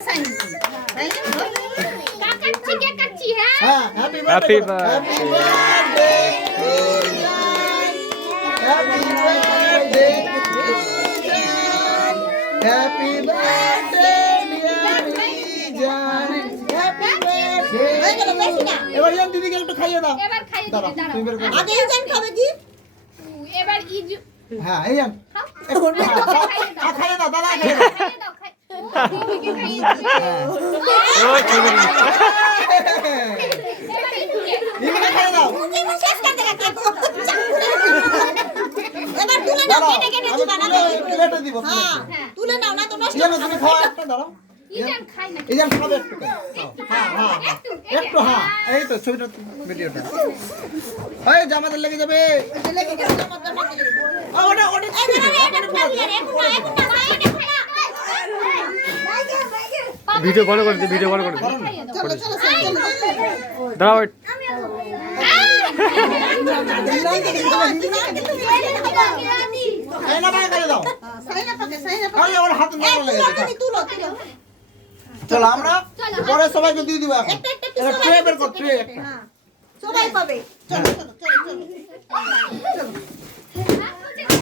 Happy birthday. Happy birthday, dear Mijan. Happy birthday. এবার ইয়ান দিদিকে একটু খাইয়ে দাও। এবার খাইয়ে দাঁড়াও, দিই, তুমি বের করো। দাঁড়াও। আগে ইজান খাবে কি? এবার ইজু হ্যাঁ, এই ইয়ান। খাও। এখন খাইয়ে দাও। খাইয়ে দাও, দাদা খাইয়ে দাও। খাইয়ে দাও, দিদিকে খাইয়ে দিও। ওই ছবি এবার ইজুকে। দিদিকে খাইয়ে দাও। মুখে মুখ শেষ করতে রাখে। এবার তুলে নাও, দাঁড়াও, কেটে কেটে আমি দিবা না। প্লেটে দিব, হ্যাঁ, প্লেটে। তুলে নাও না তো নষ্ট ইয়ান, হবে তুমি না। খাও একটা, দাঁড়াও। ইজান খাই না। ইয়ান খাবে একটু। হ্যাঁ, হ্যাঁ, হ্যাঁ। একটু হ্যাঁ, এই তো ছবিটা ভিডিওটা। এই জামাতে লেগে যাবে। লেগে গেছে আমার তো মাটি লেগে গেছে। ওটা ওটা এই না, এটা খালি আর এখন না, এখন না, এখন না। ভিডিও বন্ধ করে দিই, ভিডিও বন্ধ করে দিই। খাইয়ে দাও। চলো চলো চলো। দাঁড়াও wait। এই না ভাই খাইয়ে দাও। সাইনা পাকে সাইনা আরে ওর হাতে না লাগে। তুলো তুলো। চলো আমরা পরে সবাইকে দিয়ে দিব এখন। একটা একটা এটা ট্রে বের কর, ট্রে একটা। হ্যাঁ সবাই পাবে। চলো চলো চলো চলো। চলো